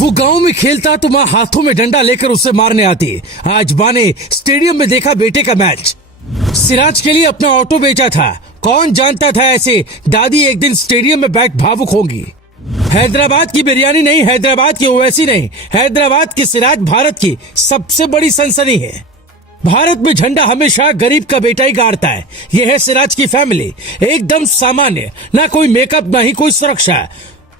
वो गांव में खेलता तो माँ हाथों में डंडा लेकर उसे मारने आती। आज माँ ने स्टेडियम में देखा बेटे का मैच। सिराज के लिए अपना ऑटो बेचा था। कौन जानता था ऐसे दादी एक दिन स्टेडियम में बैठ भावुक होंगी। हैदराबाद की बिरयानी नहीं, हैदराबाद की ओवैसी नहीं, हैदराबाद की सिराज भारत की सबसे बड़ी सनसनी है। भारत में झंडा हमेशा गरीब का बेटा ही गाड़ता है। यह है सिराज की फैमिली, एकदम सामान्य, ना कोई मेकअप ना ही कोई सुरक्षा।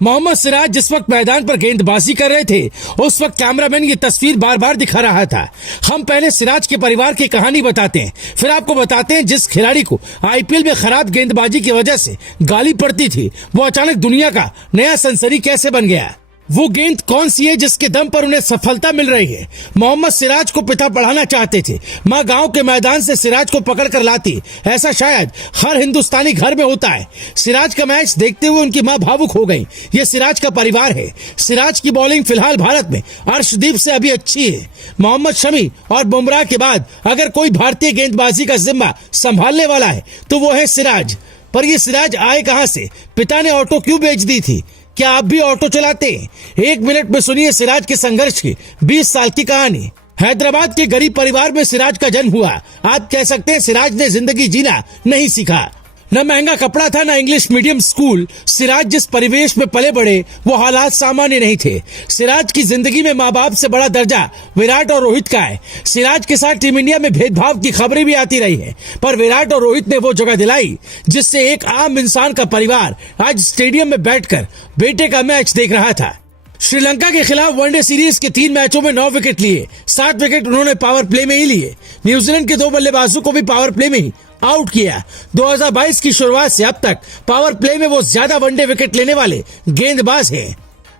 मोहम्मद सिराज जिस वक्त मैदान पर गेंदबाजी कर रहे थे उस वक्त कैमरामैन ये तस्वीर बार बार दिखा रहा था। हम पहले सिराज के परिवार की कहानी बताते हैं, फिर आपको बताते हैं जिस खिलाड़ी को आईपीएल में खराब गेंदबाजी की वजह से गाली पड़ती थी वो अचानक दुनिया का नया सनसनी कैसे बन गया। वो गेंद कौन सी है जिसके दम पर उन्हें सफलता मिल रही है। मोहम्मद सिराज को पिता पढ़ाना चाहते थे। माँ गांव के मैदान से सिराज को पकड़ कर लाती। ऐसा शायद हर हिंदुस्तानी घर में होता है। सिराज का मैच देखते हुए उनकी माँ भावुक हो गई। ये सिराज का परिवार है। सिराज की बॉलिंग फिलहाल भारत में अर्शदीप से अभी अच्छी है। मोहम्मद शमी और बुमराह के बाद अगर कोई भारतीय गेंदबाजी का जिम्मा संभालने वाला है तो वो है सिराज। पर ये सिराज आए कहां से? पिता ने ऑटो क्यों बेच दी थी? क्या आप भी ऑटो चलाते हैं? 1 मिनट में सुनिए सिराज के संघर्ष की 20 साल की कहानी। हैदराबाद के गरीब परिवार में सिराज का जन्म हुआ। आप कह सकते हैं सिराज ने जिंदगी जीना नहीं सीखा। न महंगा कपड़ा था, न इंग्लिश मीडियम स्कूल। सिराज जिस परिवेश में पले बड़े वो हालात सामान्य नहीं थे। सिराज की जिंदगी में माँ बाप से बड़ा दर्जा विराट और रोहित का है। सिराज के साथ टीम इंडिया में भेदभाव की खबरें भी आती रही है, पर विराट और रोहित ने वो जगह दिलाई जिससे एक आम इंसान का परिवार आज स्टेडियम में बैठकर बेटे का मैच देख रहा था। श्रीलंका के खिलाफ वनडे सीरीज के 3 मैचों में 9 विकेट लिए। 7 विकेट उन्होंने पावर प्ले में ही लिए। न्यूजीलैंड के 2 बल्लेबाजों को भी पावर प्ले में ही आउट किया। 2022 की शुरुआत से अब तक पावर प्ले में वो ज्यादा वनडे विकेट लेने वाले गेंदबाज हैं।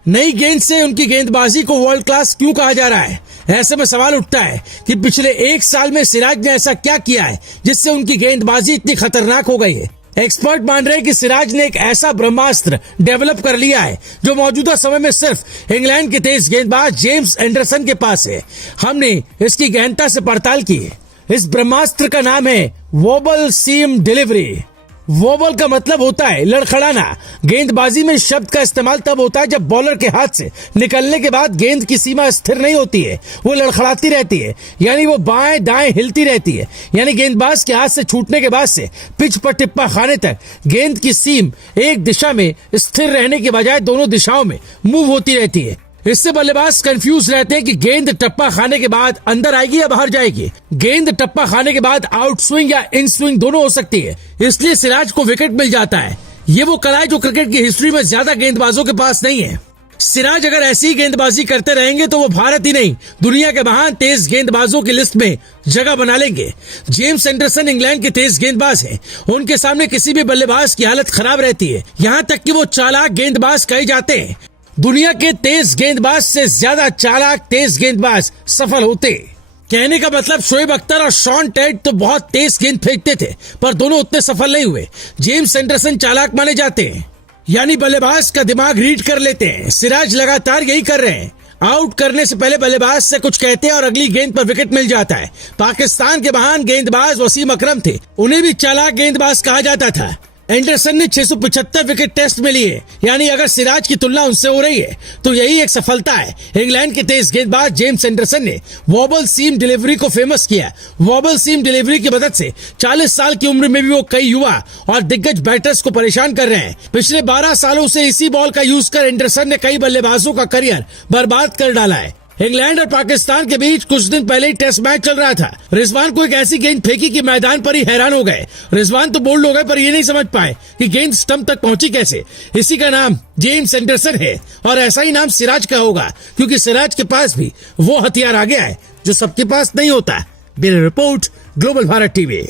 नई गेंद से उनकी गेंदबाजी को वर्ल्ड क्लास क्यों कहा जा रहा है? ऐसे में सवाल उठता है कि पिछले 1 साल में सिराज ने ऐसा क्या किया है जिससे उनकी गेंदबाजी इतनी खतरनाक हो गई है। एक्सपर्ट मान रहे हैं कि सिराज ने एक ऐसा ब्रह्मास्त्र डेवलप कर लिया है जो मौजूदा समय में सिर्फ इंग्लैंड के तेज गेंदबाज जेम्स एंडरसन के पास है। हमने इसकी गहनता से पड़ताल की है। इस ब्रह्मास्त्र का नाम है वोबल सीम डिलीवरी। वोबल का मतलब होता है लड़खड़ाना। गेंदबाजी में इस शब्द का इस्तेमाल तब होता है जब बॉलर के हाथ से निकलने के बाद गेंद की सीमा स्थिर नहीं होती है, वो लड़खड़ाती रहती है, यानी वो बाएं दाएं हिलती रहती है। यानी गेंदबाज के हाथ से छूटने के बाद से पिच पर टिप्पा खाने तक गेंद की सीम एक दिशा में स्थिर रहने के बजाय दोनों दिशाओं में मूव होती रहती है। इससे बल्लेबाज कंफ्यूज रहते हैं कि गेंद टप्पा खाने के बाद अंदर आएगी या बाहर जाएगी। गेंद टप्पा खाने के बाद आउट स्विंग या इन स्विंग दोनों हो सकती है, इसलिए सिराज को विकेट मिल जाता है। ये वो कला है जो क्रिकेट की हिस्ट्री में ज्यादा गेंदबाजों के पास नहीं है। सिराज अगर ऐसी ही गेंदबाजी करते रहेंगे तो वो भारत ही नहीं दुनिया के महान तेज गेंदबाजों की लिस्ट में जगह बना लेंगे। जेम्स एंडरसन इंग्लैंड के तेज गेंदबाज हैं। उनके सामने किसी भी बल्लेबाज की हालत खराब रहती है, यहाँ तक कि वो चालाक गेंदबाज कहे जाते हैं। दुनिया के तेज गेंदबाज से ज्यादा चालाक तेज गेंदबाज सफल होते। कहने का मतलब शोएब अख्तर और शॉन टेट तो बहुत तेज गेंद फेंकते थे पर दोनों उतने सफल नहीं हुए। जेम्स एंडरसन चालाक माने जाते हैं, यानी बल्लेबाज का दिमाग रीड कर लेते हैं। सिराज लगातार यही कर रहे हैं। आउट करने से पहले बल्लेबाज से कुछ कहते हैं और अगली गेंद पर विकेट मिल जाता है। पाकिस्तान के महान गेंदबाज वसीम अकरम थे, उन्हें भी चालाक गेंदबाज कहा जाता था। एंडरसन ने 675 विकेट टेस्ट में लिए, यानी अगर सिराज की तुलना उनसे हो रही है तो यही एक सफलता है। इंग्लैंड के तेज गेंदबाज जेम्स एंडरसन ने वॉबल सीम डिलीवरी को फेमस किया। वॉबल सीम डिलीवरी की मदद से 40 साल की उम्र में भी वो कई युवा और दिग्गज बैटर्स को परेशान कर रहे हैं। पिछले 12 सालों से इसी बॉल का यूज कर एंडरसन ने कई बल्लेबाजों का करियर बर्बाद कर डाला है। इंग्लैंड और पाकिस्तान के बीच कुछ दिन पहले ही टेस्ट मैच चल रहा था। रिजवान को एक ऐसी गेंद फेंकी कि मैदान पर ही हैरान हो गए। रिजवान तो बोल्ड हो गए पर ये नहीं समझ पाए कि गेंद स्टंप तक पहुंची कैसे। इसी का नाम जेम्स एंडरसन है और ऐसा ही नाम सिराज का होगा क्योंकि सिराज के पास भी वो हथियार आ गया है जो सबके पास नहीं होता। Bureau report, global Bharat TV.